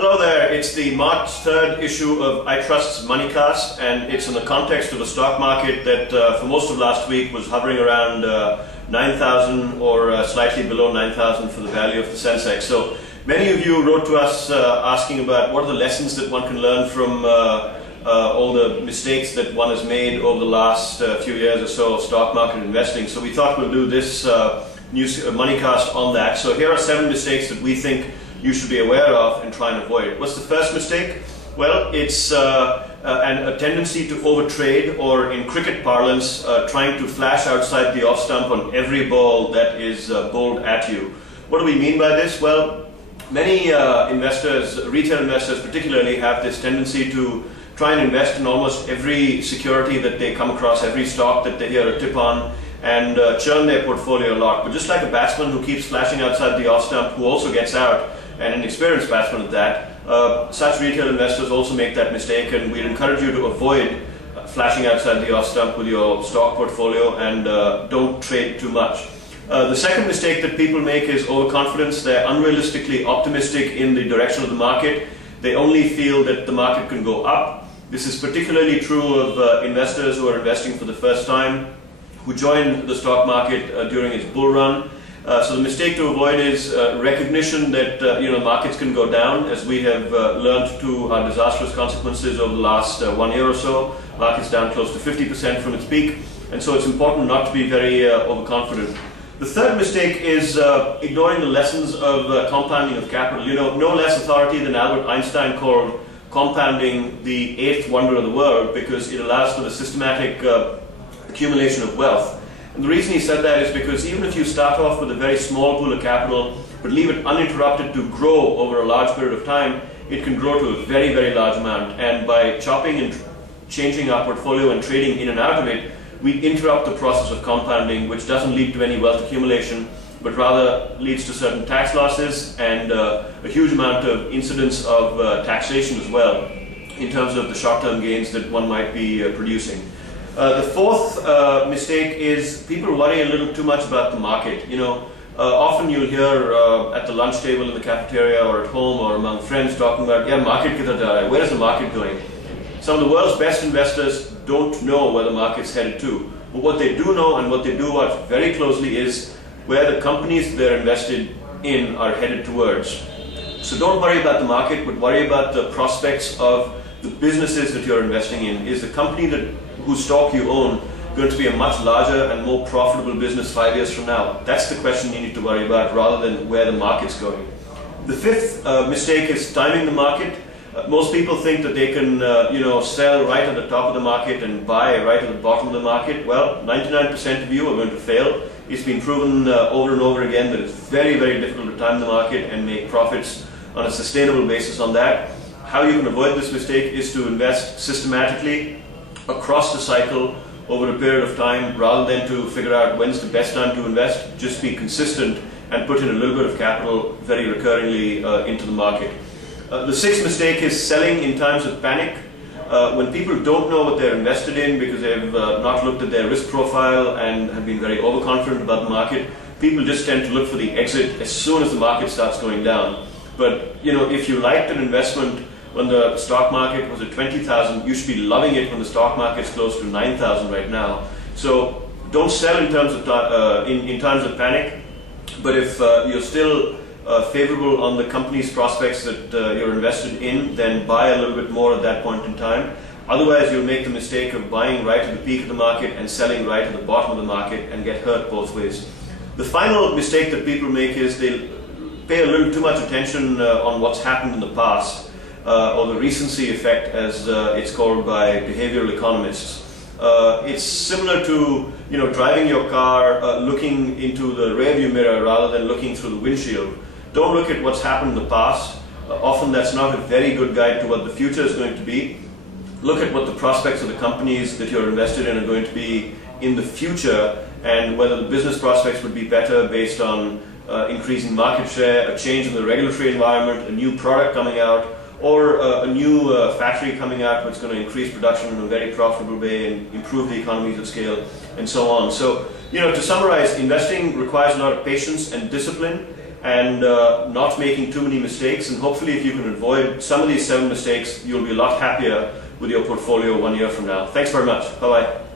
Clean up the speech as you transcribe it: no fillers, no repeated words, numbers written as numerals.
Hello there, it's the March 3rd issue of iTrust's Moneycast, and it's in the context of a stock market that for most of last week was hovering around 9,000 or slightly below 9,000 for the value of the Sensex. So many of you wrote to us asking about what are the lessons that one can learn from all the mistakes that one has made over the last few years or so of stock market investing. So we thought we'll do this news Moneycast on that. So here are 7 mistakes that we think you should be aware of and try and avoid. What's the first mistake? Well, it's a tendency to overtrade, or in cricket parlance, trying to flash outside the off stump on every ball that is bowled at you. What do we mean by this? Well, many investors, retail investors particularly, have this tendency to try and invest in almost every security that they come across, every stock that they hear a tip on, and churn their portfolio a lot. But just like a batsman who keeps flashing outside the off stump, who also gets out, and an experienced batsman at that, such retail investors also make that mistake, and we'd encourage you to avoid flashing outside the off stump with your stock portfolio, and don't trade too much. The second mistake that people make is overconfidence. They're unrealistically optimistic in the direction of the market. They only feel that the market can go up. This is particularly true of investors who are investing for the first time, who join the stock market during its bull run. So the mistake to avoid is recognition that markets can go down, as we have learned to our disastrous consequences over the last 1 year or so. Markets down close to 50% from its peak, and so it's important not to be very overconfident. The third mistake is ignoring the lessons of compounding of capital. No less authority than Albert Einstein called compounding the 8th wonder of the world, because it allows for the systematic accumulation of wealth. And the reason he said that is because even if you start off with a very small pool of capital, but leave it uninterrupted to grow over a large period of time, it can grow to a very, very large amount. And by chopping and changing our portfolio and trading in and out of it, we interrupt the process of compounding, which doesn't lead to any wealth accumulation, but rather leads to certain tax losses and a huge amount of incidence of taxation as well, in terms of the short-term gains that one might be producing. The fourth mistake is people worry a little too much about the market. Often you'll hear at the lunch table in the cafeteria or at home or among friends talking about, market kitna ja raha hai, where is the market going? Some of the world's best investors don't know where the market's headed to. But what they do know, and what they do watch very closely, is where the companies they're invested in are headed towards. So don't worry about the market, but worry about the prospects of the businesses that you're investing in. Is the company whose stock you own going to be a much larger and more profitable business 5 years from now? That's the question you need to worry about, rather than where the market's going. The fifth mistake is timing the market. Most people think that they can sell right at the top of the market and buy right at the bottom of the market. Well, 99% of you are going to fail. It's been proven over and over again that it's very, very difficult to time the market and make profits on a sustainable basis on that. How you can avoid this mistake is to invest systematically across the cycle over a period of time, rather than to figure out when's the best time to invest. Just be consistent and put in a little bit of capital very recurringly into the market. The sixth mistake is selling in times of panic. When people don't know what they're invested in because they've not looked at their risk profile and have been very overconfident about the market, people just tend to look for the exit as soon as the market starts going down. But if you liked an investment when the stock market was at 20,000, you should be loving it when the stock market's close to 9,000 right now. So don't sell in terms of in times of panic. But if you're still favorable on the company's prospects that you're invested in, then buy a little bit more at that point in time. Otherwise, you'll make the mistake of buying right at the peak of the market and selling right at the bottom of the market and get hurt both ways. The final mistake that people make is they pay a little too much attention on what's happened in the past. Or the recency effect, as it's called by behavioral economists. It's similar to driving your car, looking into the rearview mirror rather than looking through the windshield. Don't look at what's happened in the past. Often that's not a very good guide to what the future is going to be. Look at what the prospects of the companies that you're invested in are going to be in the future, and whether the business prospects would be better based on increasing market share, a change in the regulatory environment, a new product coming out, or a new factory coming out that's going to increase production in a very profitable way and improve the economies of scale, and so on. So, to summarize, investing requires a lot of patience and discipline. and not making too many mistakes. And hopefully, if you can avoid some of these 7 mistakes, you'll be a lot happier with your portfolio 1 year from now. Thanks very much. Bye-bye.